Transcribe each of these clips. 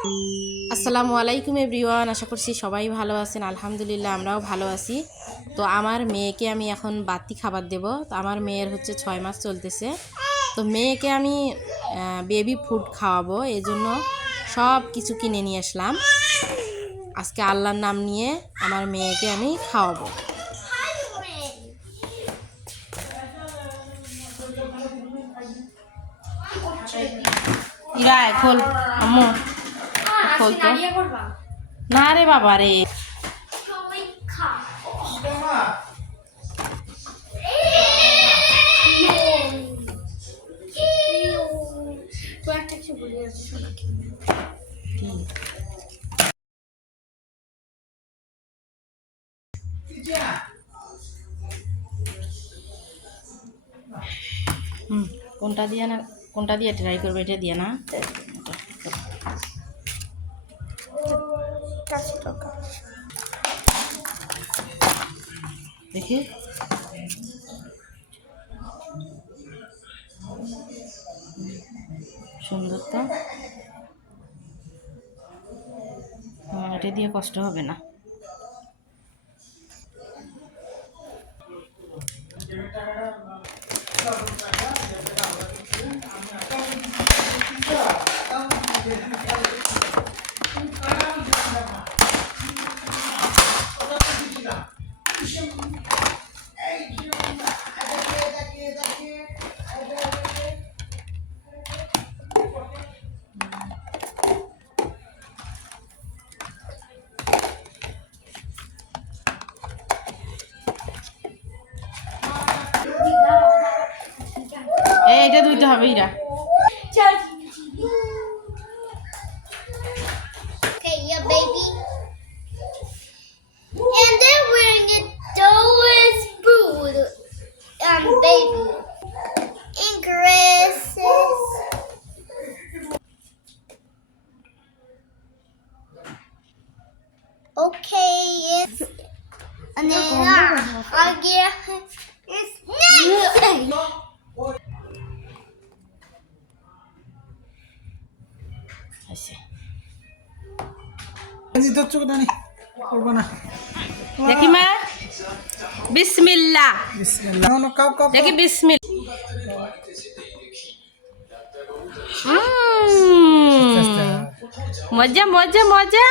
আসসালামু আলাইকুম এভরিওয়ান, আশা করছি সবাই ভালো আছেন। আলহামদুলিল্লাহ, আমরাও ভালো আছি। তো আমার মেয়েকে আমি এখন বাতি খাবার দেব। তো আমার মেয়ের হচ্ছে ছয় মাস চলতেছে। তো মেয়েকে আমি বেবি ফুড খাওয়াবো। এই জন্য সব কিছু কিনে নিয়ে আসলাম। আজকে আল্লাহর নাম নিয়ে আমার মেয়েকে আমি খাওয়াবো। ইরায় খোল, আম্মু। না রে বাবা রে। কোনটা দিয়ে না কোনটা দিয়ে ট্রাই করবে এটা দিয়ে না। দেখি। সুন্দর তো এটা দিয়ে কষ্ট হবে না। Baby. Ingresses. Okay, it's. And then uh, I'll get. It's. আছে দেখি মা। বিসমিল্লা দেখি বিসমিল মজা মজা মজা।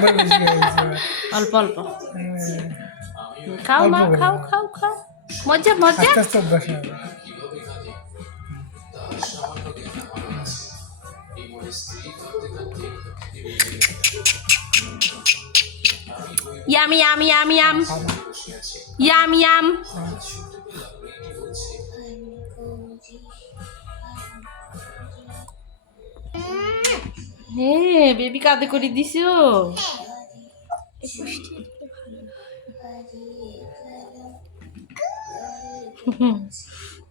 হয়ে গেছে এবার। অল্প অল্প। খাও মা খাও খাও খাও। মজা মজা? আস্তে আস্তে yum yum yum yum yum yum hey baby কাঁদে করে দিছো।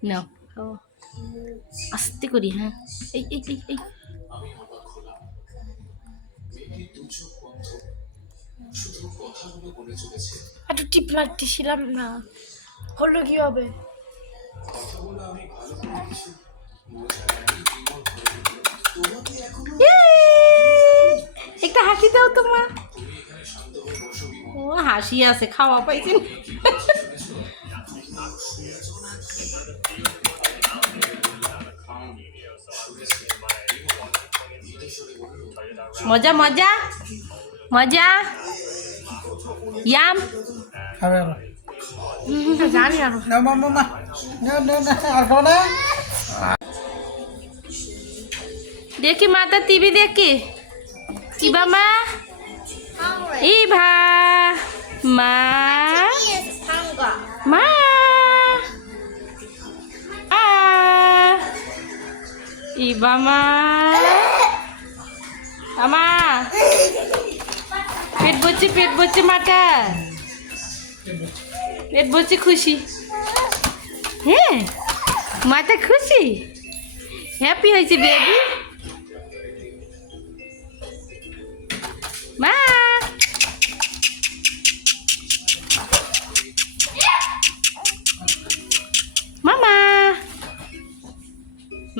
নাও। খাও আস্তে করি হ্যাঁ। এই এই এই এই। একটু টিপ মারতেছিলাম না। হলো কি হবে? একটা হাসি দাও তো, মা। ও, হাসি আছে, খাওয়া পাইছেন মজা মজা মজা ইয়াম খাবে আরও জানি আরও না মামা মা না না না আর খাব না দেখি মাতা টিভি দেখি কিবা মা Hungry. ইভা মা ইবা মা। আমা পেট ভরছে পেট ভরছে মাটা। পেট ভরছে খুশি। হ্যাঁ মাটা খুশি? হ্যাপি হয়েছে বেবি মা।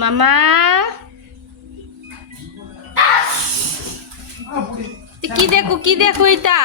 মামা। কি দেখো কি দেখো এটা?